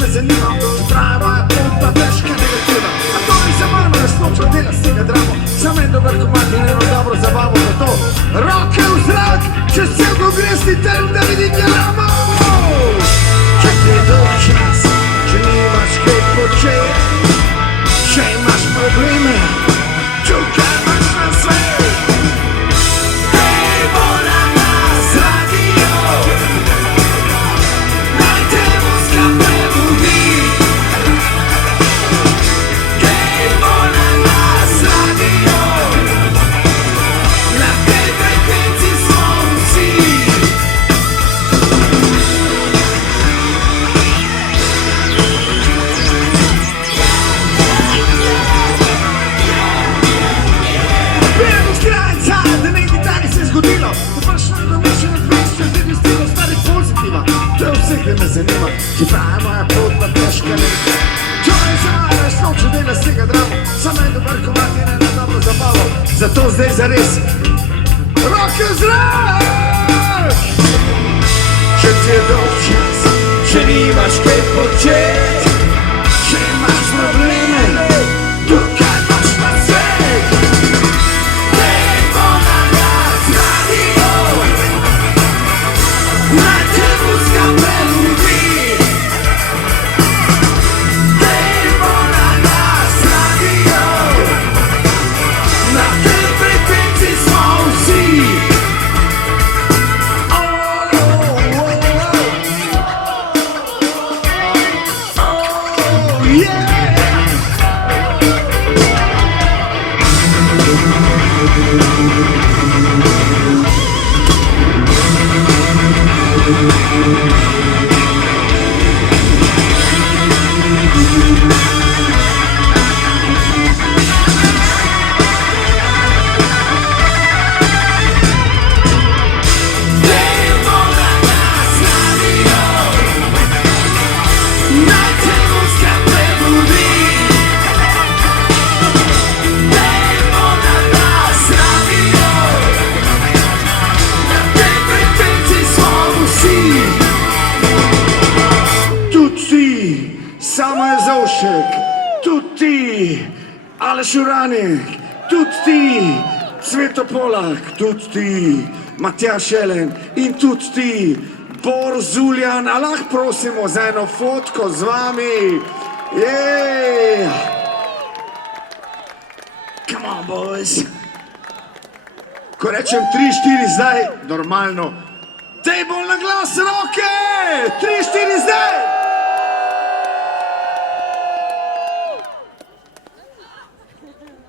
me zanima, traja moja pot pa težka negativa. A to ni za manj, resnoča dela s tega dramo, sam en dober komad in eno dobro zabavo. Zato roke v zrak, čez cel kongresni term, da vidim jelamo. Če ti je dolg čas, če nimaš kaj početi, če imaš probleme, čukaj imaš na svet. Dejmo na nas radio, naj te muzika prebudi. Dejmo na nas radio, na tej frekvenci smo vsi. Pijemo skrajca, da nekaj tako se je zgodilo, da pač nadomišljeno dvešče, da bi stilo stvari pozitiva. To je vse, kar me zanima, čeprav je moja pot pa težka nekaj. To je za moja resnoča dela s tega dramo, samo en dober komad in eno dobro zabavo. Zato zdaj zares roke v zrak! Če ti je dolg čas, če nimaš kaj početi, če imaš probleme, tukaj imaš na svet. Dejmo na nas radio, naj te muzika prebudi. Dejmo na nas radio, na tej frekvenci smo vsi. Samo je Zavšek, tudi ti, Aleš Uranik, tudi ti, Cveto Polak, tudi ti, Matjaž Jelen in tudi ti, Bor Zuljan, a lahko prosimo za eno fotko z vami. Yeah. Come on, boys. Ko rečem 3-4 zdaj, normalno, dej bolj na glas roke, 3-4 zdaj.